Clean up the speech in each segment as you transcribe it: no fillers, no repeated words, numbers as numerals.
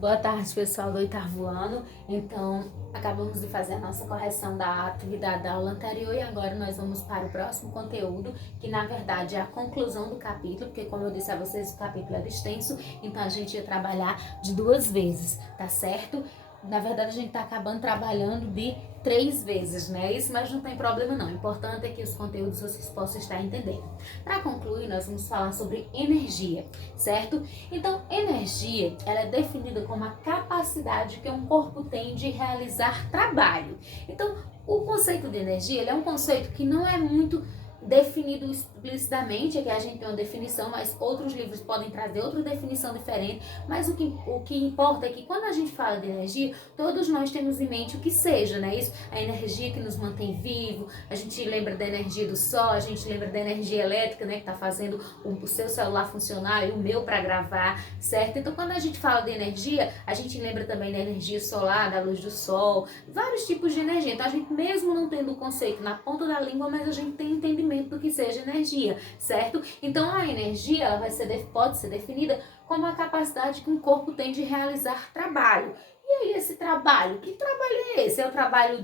Boa tarde, pessoal do oitavo ano. Então, acabamos de fazer a nossa correção da atividade da aula anterior e agora nós vamos para o próximo conteúdo, que na verdade é a conclusão do capítulo, porque como eu disse a vocês, o capítulo era extenso, então a gente ia trabalhar de 2 vezes, tá certo? Na verdade, a gente está acabando trabalhando de 3 vezes, né? Isso, mas não tem problema não. O importante é que os conteúdos vocês possam estar entendendo. Para concluir, nós vamos falar sobre energia, certo? Então, energia, ela é definida como a capacidade que um corpo tem de realizar trabalho. Então, o conceito de energia, ele é um conceito que não é muito definido explicitamente, é que a gente tem uma definição, mas outros livros podem trazer outra definição diferente, mas o que importa é que quando a gente fala de energia, todos nós temos em mente o que seja, né? Isso, a energia que nos mantém vivo, a gente lembra da energia do sol, a gente lembra da energia elétrica, né, que tá fazendo o seu celular funcionar e o meu para gravar, certo? Então, quando a gente fala de energia, a gente lembra também da energia solar, da luz do sol, vários tipos de energia. Então, a gente mesmo não tendo o conceito na ponta da língua, mas a gente tem entendimento do que seja energia, certo? Então a energia ela pode ser definida como a capacidade que um corpo tem de realizar trabalho. E aí esse trabalho, que trabalho é esse? É o trabalho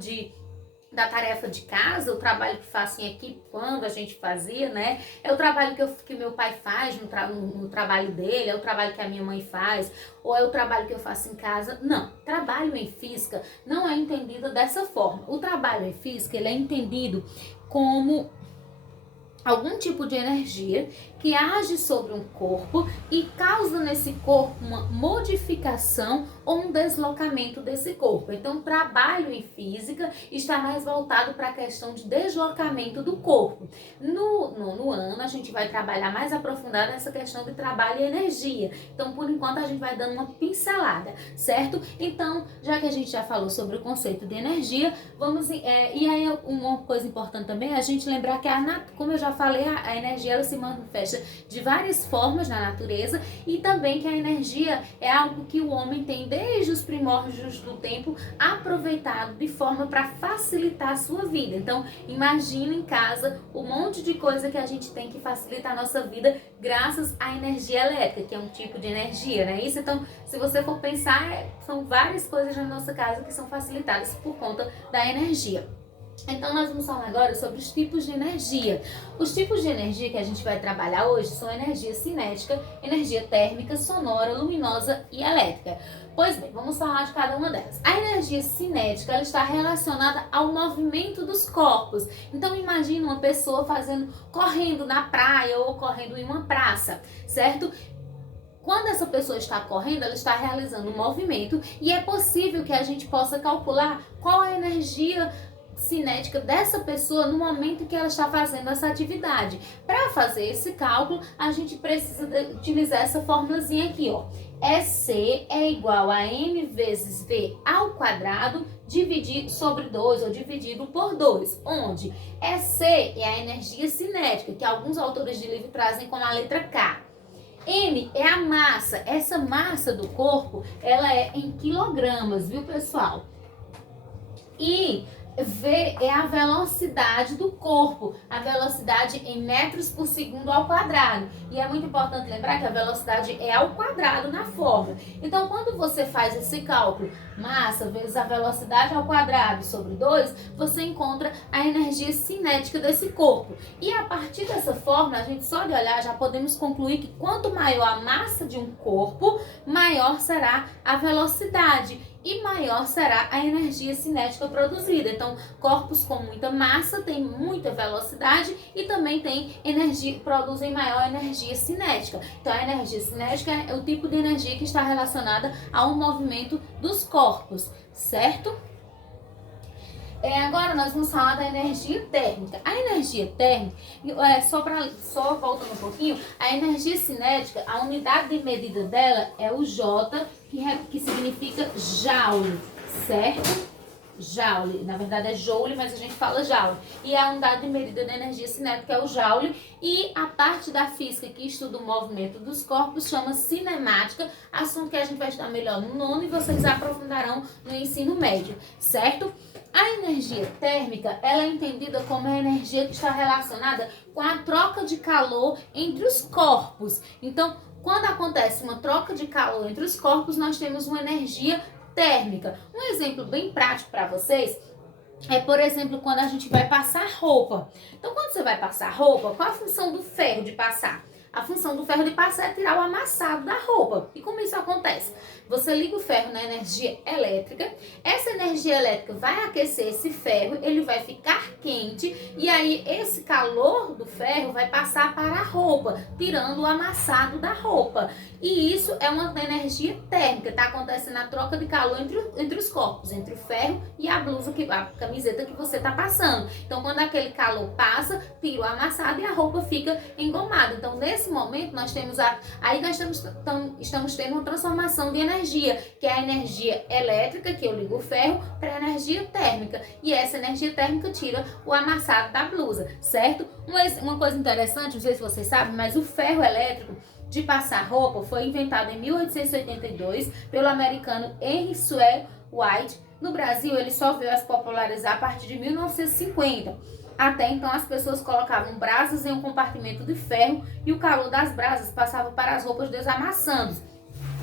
da tarefa de casa, o trabalho que faço em equipe quando a gente fazia, né? É o trabalho que meu pai faz no trabalho dele, é o trabalho que a minha mãe faz, ou é o trabalho que eu faço em casa? Não, trabalho em física não é entendido dessa forma. O trabalho em física, ele é entendido como algum tipo de energia que age sobre um corpo e causa nesse corpo uma modificação ou um deslocamento desse corpo. Então, o trabalho em física está mais voltado para a questão de deslocamento do corpo. No nono ano, a gente vai trabalhar mais aprofundado essa questão de trabalho e energia. Então, por enquanto, a gente vai dando uma pincelada, certo? Então, já que a gente já falou sobre o conceito de energia, e aí uma coisa importante também é a gente lembrar que, como eu já falei, a energia ela se manifesta de várias formas na natureza e também que a energia é algo que o homem tem desde os primórdios do tempo aproveitado de forma para facilitar a sua vida. Então, imagina em casa o monte de coisa que a gente tem que facilitar a nossa vida graças à energia elétrica, que é um tipo de energia, né? Isso, então, se você for pensar, são várias coisas na nossa casa que são facilitadas por conta da energia. Então, nós vamos falar agora sobre os tipos de energia. Os tipos de energia que a gente vai trabalhar hoje são energia cinética, energia térmica, sonora, luminosa e elétrica. Pois bem, vamos falar de cada uma delas. A energia cinética ela está relacionada ao movimento dos corpos. Então, imagine uma pessoa correndo na praia ou correndo em uma praça, certo? Quando essa pessoa está correndo, ela está realizando um movimento e é possível que a gente possa calcular qual a energia cinética dessa pessoa no momento que ela está fazendo essa atividade. Para fazer esse cálculo, a gente precisa utilizar essa formulazinha aqui, ó. EC é igual a m vezes v ao quadrado dividido sobre 2 ou dividido por 2, onde EC é a energia cinética, que alguns autores de livro trazem como a letra K. M é a massa. Essa massa do corpo, ela é em quilogramas, viu, pessoal? E V é a velocidade do corpo, a velocidade em metros por segundo ao quadrado. E é muito importante lembrar que a velocidade é ao quadrado na fórmula. Então, quando você faz esse cálculo, massa vezes a velocidade ao quadrado sobre 2, você encontra a energia cinética desse corpo. E a partir dessa fórmula, a gente só de olhar já podemos concluir que quanto maior a massa de um corpo, maior será a velocidade e maior será a energia cinética produzida. Então, corpos com muita massa têm muita velocidade e também produzem maior energia cinética. Então, a energia cinética é o tipo de energia que está relacionada ao movimento dos corpos, certo? Agora nós vamos falar da energia térmica. A energia térmica, só voltando um pouquinho, a energia cinética, a unidade de medida dela é o J, que significa joule, certo? Joule, na verdade é joule, mas a gente fala joule. E a unidade de medida da energia cinética é o joule. E a parte da física que estuda o movimento dos corpos chama cinemática, assunto que a gente vai estudar melhor no nono e vocês aprofundarão no ensino médio, certo? A energia térmica, ela é entendida como a energia que está relacionada com a troca de calor entre os corpos. Então, quando acontece uma troca de calor entre os corpos, nós temos uma energia térmica. Um exemplo bem prático para vocês é, por exemplo, quando a gente vai passar roupa. Então, quando você vai passar roupa, qual a função do ferro de passar? A função do ferro de passar é tirar o amassado da roupa. E como isso acontece? Você liga o ferro na energia elétrica, essa energia elétrica vai aquecer esse ferro, ele vai ficar quente e aí esse calor do ferro vai passar para a roupa, tirando o amassado da roupa. E isso é uma energia térmica, está acontecendo a troca de calor entre os corpos, entre o ferro e a blusa, a camiseta que você está passando. Então, quando aquele calor passa, tira o amassado e a roupa fica engomada. Então, nesse momento, nós temos estamos tendo uma transformação de energia, que é a energia elétrica, que eu ligo o ferro, para a energia térmica. E essa energia térmica tira o amassado da blusa, certo? Uma coisa interessante, não sei se vocês sabem, mas o ferro elétrico de passar roupa foi inventado em 1882 pelo americano Henry Sewell White. No Brasil, ele só veio a se popularizar a partir de 1950. Até então, as pessoas colocavam brasas em um compartimento de ferro e o calor das brasas passava para as roupas desamassando.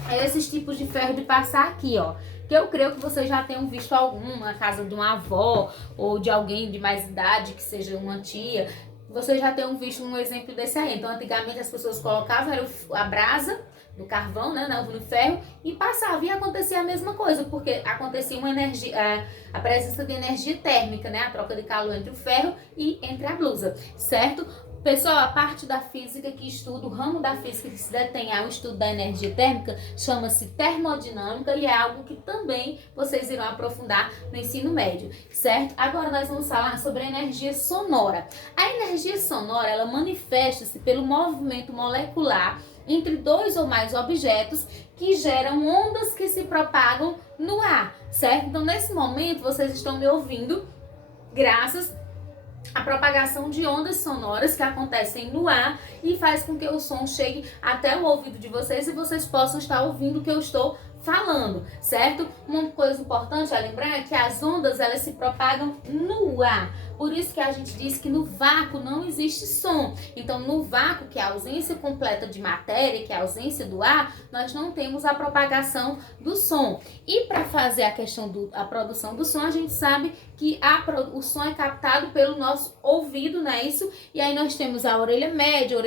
É esses tipos de ferro de passar aqui, ó. Que eu creio que vocês já tenham visto algum na casa de uma avó ou de alguém de mais idade, que seja uma tia. Vocês já tenham visto um exemplo desse aí. Então, antigamente as pessoas colocavam a brasa do carvão, né, no ferro e passava e acontecia a mesma coisa, porque acontecia uma energia, a presença de energia térmica, né, a troca de calor entre o ferro e entre a blusa, certo? Pessoal, a parte da física que estuda, o ramo da física que se detém ao estudo da energia térmica, chama-se termodinâmica e é algo que também vocês irão aprofundar no ensino médio, certo? Agora nós vamos falar sobre a energia sonora. A energia sonora, ela manifesta-se pelo movimento molecular entre dois ou mais objetos que geram ondas que se propagam no ar, certo? Então, nesse momento, vocês estão me ouvindo graças a propagação de ondas sonoras que acontecem no ar e faz com que o som chegue até o ouvido de vocês e vocês possam estar ouvindo o que eu estou falando, certo? Uma coisa importante a lembrar é que as ondas, elas se propagam no ar. Por isso que a gente diz que no vácuo não existe som. Então, no vácuo, que é a ausência completa de matéria, que é a ausência do ar, nós não temos a propagação do som. E para fazer a questão da produção do som, a gente sabe que o som é captado pelo nosso ouvido, não é isso? E aí nós temos a orelha média,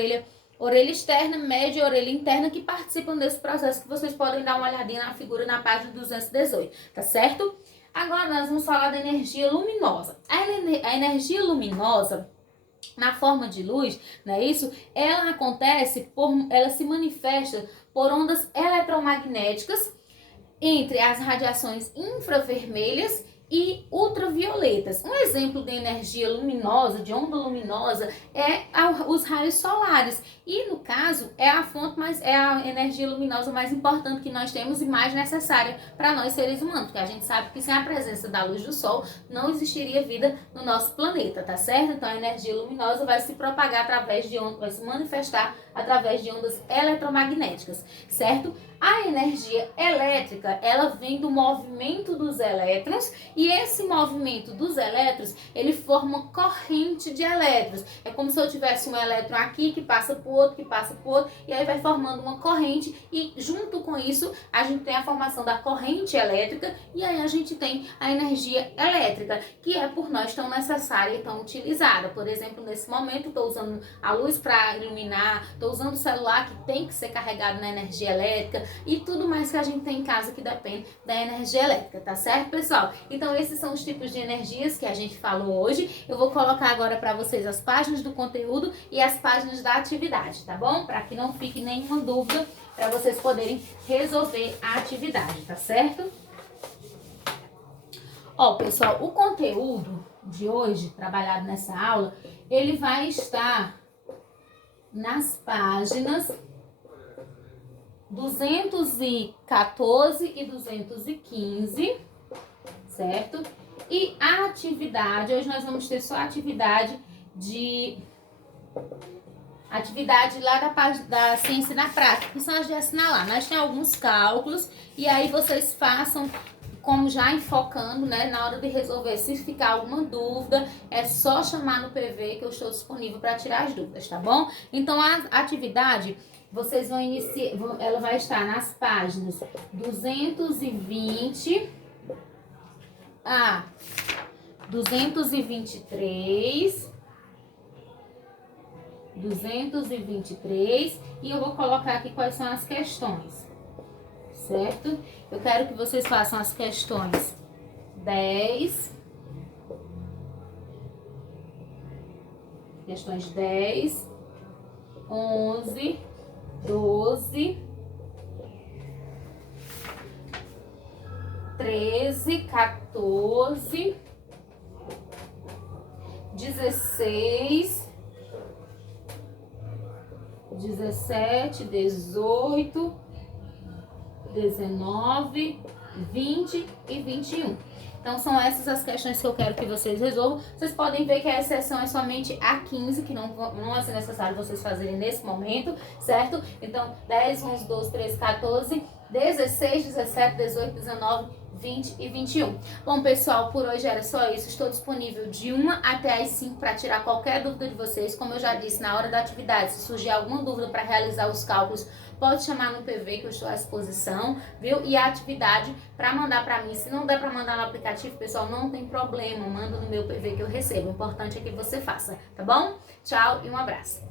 orelha externa, média e orelha interna que participam desse processo, que vocês podem dar uma olhadinha na figura na página 218, tá certo? Agora nós vamos falar da energia luminosa. A energia luminosa, na forma de luz, não é isso? Ela se manifesta por ondas eletromagnéticas entre as radiações infravermelhas e ultravioletas. Um exemplo de energia luminosa, de onda luminosa, é os raios solares. E no caso, é a fonte é a energia luminosa mais importante que nós temos e mais necessária para nós seres humanos, porque a gente sabe que sem a presença da luz do sol não existiria vida no nosso planeta, tá certo? Então a energia luminosa vai se propagar através de ondas, vai se manifestar através de ondas eletromagnéticas, certo? A energia elétrica, ela vem do movimento dos elétrons e esse movimento dos elétrons, ele forma uma corrente de elétrons. É como se eu tivesse um elétron aqui que passa por outro, que passa por outro, e aí vai formando uma corrente e junto com isso a gente tem a formação da corrente elétrica e aí a gente tem a energia elétrica, que é por nós tão necessária e tão utilizada. Por exemplo, nesse momento estou usando a luz para iluminar, estou usando o celular que tem que ser carregado na energia elétrica, e tudo mais que a gente tem em casa que depende da energia elétrica, tá certo, pessoal? Então, esses são os tipos de energias que a gente falou hoje. Eu vou colocar agora para vocês as páginas do conteúdo e as páginas da atividade, tá bom? Para que não fique nenhuma dúvida, para vocês poderem resolver a atividade, tá certo? Ó, pessoal, o conteúdo de hoje, trabalhado nessa aula, ele vai estar nas páginas 214 e 215, certo? E a atividade, hoje nós vamos ter só a atividade lá da página da ciência na prática, que são as de assinalar. Nós temos alguns cálculos e aí vocês façam como já enfocando, né, na hora de resolver. Se ficar alguma dúvida, é só chamar no PV que eu estou disponível para tirar as dúvidas, tá bom? Então, a atividade vocês vão iniciar, ela vai estar nas páginas 220 a 223, 223, e eu vou colocar aqui quais são as questões, certo? Eu quero que vocês façam as questões 10, questões 10, 11, 12, 13, 14, 16, 17, 18, 19, 20 e 21. Então, são essas as questões que eu quero que vocês resolvam. Vocês podem ver que a exceção é somente a 15, que não vai ser necessário vocês fazerem nesse momento, certo? Então, 10, 11, 12, 13, 14, 16, 17, 18, 19, 20 e 21. Bom, pessoal, por hoje era só isso. Estou disponível de 1 até as 5 para tirar qualquer dúvida de vocês. Como eu já disse, na hora da atividade, se surgir alguma dúvida para realizar os cálculos, pode chamar no PV que eu estou à disposição, viu? E a atividade para mandar para mim, se não der para mandar no aplicativo, pessoal, não tem problema, manda no meu PV que eu recebo. O importante é que você faça, tá bom? Tchau e um abraço.